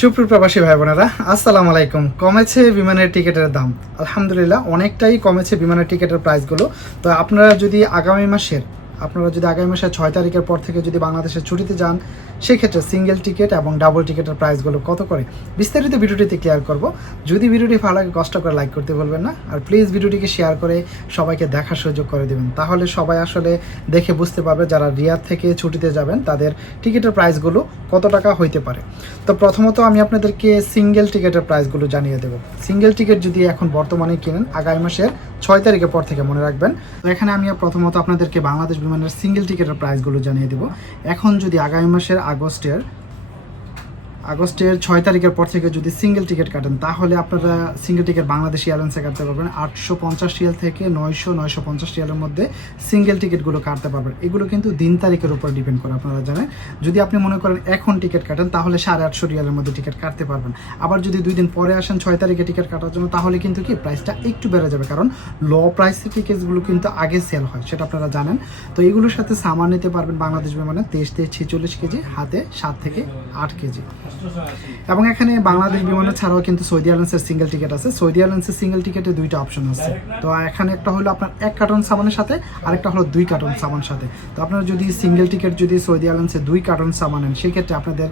সুপ্রিয় প্রবাসী ভাই বোনেরা, আসসালামু আলাইকুম। কমেছে বিমানের টিকিটের দাম। আলহামদুলিল্লাহ, অনেকটাই কমেছে বিমানের টিকিটের প্রাইসগুলো তো আপনারা যদি আগামী মাসের আপনারা যদি আগামী মাসের ছয় তারিখের পর থেকে যদি বাংলাদেশের ছুটিতে যান, সেক্ষেত্রে সিঙ্গেল টিকিট এবং ডাবল টিকিটের প্রাইসগুলো কত করে? বিস্তারিত ভিডিওটিতে ক্লিয়ার করব। যদি ভিডিওটি ভালো লাগে, কষ্ট করে লাইক করতে বলবেন না। আর প্লিজ ভিডিওটিকে শেয়ার করে সবাইকে দেখার সুযোগ করে দেবেন। তাহলে সবাই আসলে দেখে বুঝতে পারবে যারা রিয়াদ থেকে ছুটিতে যাবেন, তাদের টিকিটের প্রাইসগুলো কত টাকা হইতে পারে। তো প্রথমত আমি আপনাদেরকে সিঙ্গেল টিকিটের প্রাইসগুলো জানিয়ে দেবো। সিঙ্গেল টিকিট যদি এখন বর্তমানে কিনেন, আগামী মাসের ছয় তারিখের পর থেকে মনে রাখবেন। তো এখানে আমি প্রথমত আপনাদেরকে বাংলাদেশ বিমানের সিঙ্গেল টিকিটের প্রাইসগুলো জানিয়ে দেবো। এখন যদি আগামী মাসের আগস্টের আগস্টের ছয় তারিখের পর থেকে যদি সিঙ্গেল টিকিট কাটেন, তাহলে আপনারা সিঙ্গেল টিকিট বাংলাদেশ এয়ারলাইন্সে কাটতে পারবেন। আটশো পঞ্চাশ রিয়াল থেকে নয়শো নয়শো পঞ্চাশ রিয়ালের মধ্যে সিঙ্গেল টিকিটগুলো কাটতে পারবেন। এগুলো কিন্তু দিন তারিখের উপর ডিপেন্ড করে, আপনারা জানেন। যদি আপনি মনে করেন এখন টিকিট কাটেন, তাহলে সাড়ে আটশো রিয়ালের মধ্যে টিকিট কাটতে পারবেন। আবার যদি দুই দিন পরে আসেন ছয় তারিখে টিকিট কাটার জন্য, তাহলে কিন্তু কি প্রাইসটা একটু বেড়ে যাবে। কারণ লো প্রাইসের টিকিটসগুলো কিন্তু আগে সেল হয়, সেটা আপনারা জানেন। তো এগুলোর সাথে সামান নিতে পারবেন বাংলাদেশ বিমানে তেইশ থেকে ছেচল্লিশ কেজি, হাতে সাত থেকে আট কেজি। এবং এখানে বাংলাদেশ বিমানে ছাড়াও কিন্তু সৌদি এয়ারলাইন্সের সিঙ্গেল টিকিট আছে। সৌদি এয়ারলাইন্সের সিঙ্গেল টিকিটে দুইটা অপশন আছে। তো এখানে একটা হলো আপনার এক কার্টন সামানের সাথে, আরেকটা হলো দুই কার্টন সামান সাথে। তো আপনারা যদি সিঙ্গেল টিকিট যদি সৌদি এয়ারলাইন্সে দুই কার্টন সামান নেন, সেক্ষেত্রে আপনাদের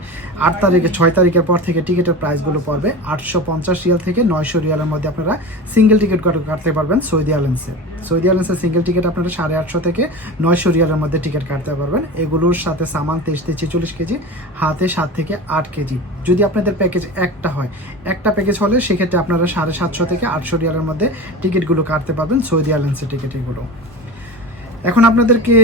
আট তারিখে, ছয় তারিখের পর থেকে টিকিটের প্রাইসগুলো পড়বে আটশো পঞ্চাশ রিয়াল থেকে নয়শো রিয়ালের মধ্যে আপনারা সিঙ্গেল টিকিট কাটতে পারবেন সৌদি এয়ারলাইন্সে। সৌদি এয়ারলাইন্সের সিঙ্গেল টিকিট আপনারা সাড়ে আটশো থেকে নয়শো রিয়ালের মধ্যে টিকিট কাটতে পারবেন। এগুলোর সাথে সামান তেইশ থেকে ছেচল্লিশ কেজি, হাতে সাত থেকে আট কেজি। যদি আপনাদের প্যাকেজ একটা হয়, একটা প্যাকেজ হলে সেক্ষেত্রে আপনারা সাড়ে সাতশো থেকে আটশো রিয়ালের মধ্যে টিকিটগুলো কাটতে পারবেন সৌদি এয়ারলাইন্সের টিকিট এগুলো। এখন আপনাদেরকে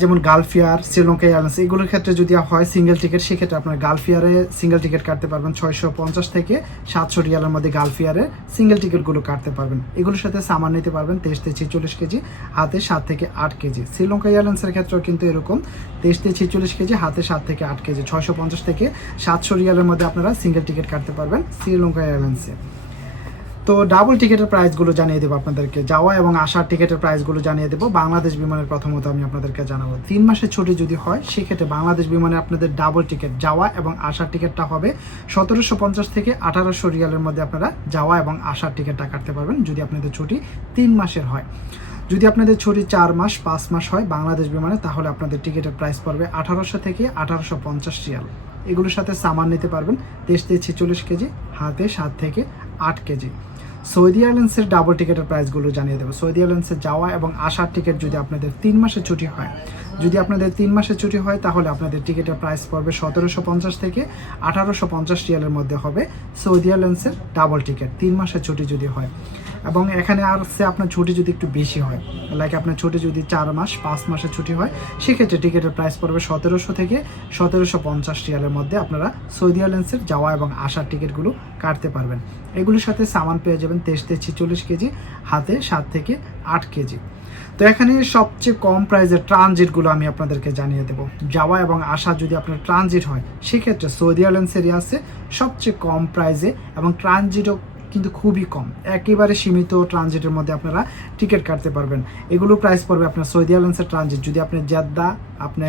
যেমন গালফিয়ার শ্রীলঙ্কা এয়ারলাইন্স এগুলোর ক্ষেত্রে যদি হয় সিঙ্গেল টিকিট সেক্ষেত্রে আপনার গালফিয়ারে সিঙ্গেল টিকিট কাটতে পারবেন। ছয়শো পঞ্চাশ থেকে সাতশো রিয়ালের মধ্যে গালফিয়ারে সিঙ্গেল টিকিটগুলো কাটতে পারবেন। এগুলোর সাথে সামান নিতে পারবেন তেইশ থেকে ছেচল্লিশ কেজি, হাতে সাত থেকে আট কেজি। শ্রীলঙ্কা এয়ারলাইন্সের ক্ষেত্রেও কিন্তু এরকম, তেইশ থেকে ছেচল্লিশ কেজি, হাতে সাত থেকে আট কেজি। ছয়শো পঞ্চাশ থেকে সাতশো রিয়ালের মধ্যে আপনারা সিঙ্গেল টিকিট কাটতে পারবেন শ্রীলঙ্কা এয়ারলাইন্সে তো ডাবল টিকিটের প্রাইসগুলো জানিয়ে দেবো আপনাদেরকে। যাওয়া এবং আসার টিকিটের প্রাইসগুলো জানিয়ে দেবো। বাংলাদেশ বিমানের প্রথমত আমি আপনাদেরকে জানাব। তিন মাসের ছুটি যদি হয়, সেক্ষেত্রে বাংলাদেশ বিমানে আপনাদের ডাবল টিকিট যাওয়া এবং আসার টিকিটটা হবে সতেরোশো পঞ্চাশ থেকে আঠারোশো রিয়ালের মধ্যে আপনারা যাওয়া এবং আসার টিকিটটা কাটতে পারবেন যদি আপনাদের ছুটি তিন মাসের হয়। যদি আপনাদের ছুটি চার মাস, পাঁচ মাস হয় বাংলাদেশ বিমানে, তাহলে আপনাদের টিকিটের প্রাইস পড়বে আঠারোশো থেকে আঠারোশো পঞ্চাশ রিয়াল। এগুলোর সাথে সামান নিতে পারবেন তেইশ থেকে ছেচল্লিশ কেজি, হাতে সাত থেকে আট কেজি। সৌদি এয়ারলাইন্সের ডাবল টিকিটের প্রাইসগুলো জানিয়ে দেবো। সৌদি এয়ারলাইন্সে যাওয়া এবং আসার টিকিট যদি আপনাদের তিন মাসের ছুটি হয় যদি আপনাদের তিন মাসের ছুটি হয়, তাহলে আপনাদের টিকিটের প্রাইস পড়বে সতেরোশো পঞ্চাশ থেকে আঠারোশো পঞ্চাশ রিয়ালের মধ্যে হবে সৌদি এয়ারলাইন্সের ডাবল টিকিট তিন মাসের ছুটি যদি হয়। এবং এখানে আর সে আপনার ছুটি যদি একটু বেশি হয় লাইক আপনার ছুটি যদি চার মাস, পাঁচ মাসের ছুটি হয়, সেক্ষেত্রে টিকিটের প্রাইস পড়বে সতেরোশো থেকে সতেরোশো পঞ্চাশ রিয়ালের মধ্যে আপনারা সৌদি এয়ারলাইন্সের যাওয়া এবং আসার টিকিটগুলো কাটতে পারবেন। এগুলোর সাথে সামান পেয়ে যাবেন তেইশ থেকে ছেচল্লিশ কেজি, হাতে সাত থেকে আট কেজি। তো এখানে সবচেয়ে কম প্রাইসের ট্রানজিটগুলো আমি আপনাদেরকে জানিয়ে দেবো। যাওয়া এবং আসা যদি আপনার ট্রানজিট হয়, সেক্ষেত্রে সৌদি এয়ারলাইন্সেরই আছে সবচেয়ে কম প্রাইসে এবং ট্রানজিটও কিন্তু খুবই কম। একেবারে সীমিত ট্রানজিটের মধ্যে আপনারা টিকিট কাটতে পারবেন। এগুলো প্রাইস পড়বে আপনার সৌদি এয়ারলাইন্সের ট্রানজিট যদি আপনি জেদ্দা, আপনি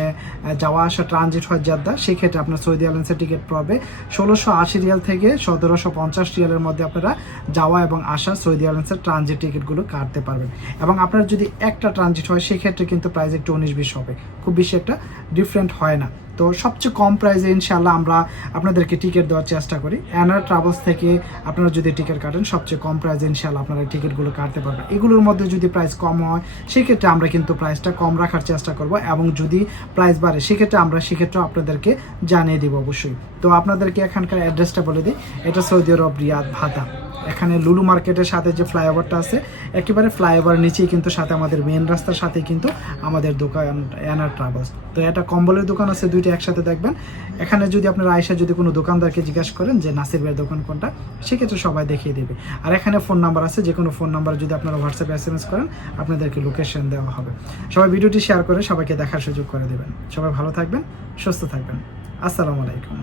যাওয়া আসা ট্রানজিট হয় জেদ্দা, সেক্ষেত্রে আপনার সৌদি এয়ারলাইন্সের টিকিট পড়বে ষোলোশো আশি রিয়াল থেকে সতেরোশো পঞ্চাশ রিয়ালের মধ্যে আপনারা যাওয়া এবং আসা সৌদি এয়ারলাইন্সের ট্রানজিট টিকিটগুলো কাটতে পারবেন। এবং আপনার যদি একটা ট্রানজিট হয়, সেক্ষেত্রে কিন্তু প্রাইস একটু উনিশ বিশ হবে। খুব বেশি একটা ডিফারেন্ট হয় না। তো সবচেয়ে কম প্রাইসে ইনশাল্লাহ আমরা আপনাদেরকে টিকিট দেওয়ার চেষ্টা করি। অ্যানার ট্রাভেলস থেকে আপনারা যদি টিকিট কাটেন, সবচেয়ে কম প্রাইসে ইনশাল্লাহ আপনারা টিকিটগুলো কাটতে পারবেন। এগুলোর মধ্যে যদি প্রাইস কম হয়, সেক্ষেত্রে আমরা কিন্তু প্রাইসটা কম রাখার চেষ্টা করব এবং যদি প্রাইস বাড়ে, সেক্ষেত্রে আমরা সেক্ষেত্রে আপনাদেরকে জানিয়ে দিব অবশ্যই। তো আপনাদেরকে এখানকার অ্যাড্রেসটা বলে দিই। এটা সৌদি আরব রিয়াদ ভাতা। এখানে লুলু মার্কেটের সাথে যে ফ্লাইওভারটা আছে, একেবারে ফ্লাইওভার নিচেই কিন্তু সাথে আমাদের মেন রাস্তার সাথে কিন্তু আমাদের দোকান অ্যানার ট্রাভেলস তো এটা কম্বলের দোকান আছে, দুইটা একসাথে দেখবেন। এখানে যদি আপনারা আয়সা যদি কোনো দোকানদারকে জিজ্ঞাসা করেন যে নাসির ভাইয়ের দোকান কোনটা, সেক্ষেত্রে সবাই দেখিয়ে দেবে। আর এখানে ফোন নাম্বার আছে যে কোনো ফোন নাম্বার যদি আপনারা হোয়াটসঅ্যাপে এস এম এস করেন, আপনাদেরকে লোকেশন দেওয়া হবে। সবাই ভিডিওটি শেয়ার করে সবাইকে দেখার সুযোগ করে দেবেন। সবাই ভালো থাকবেন, সুস্থ থাকবেন। আসসালামু আলাইকুম।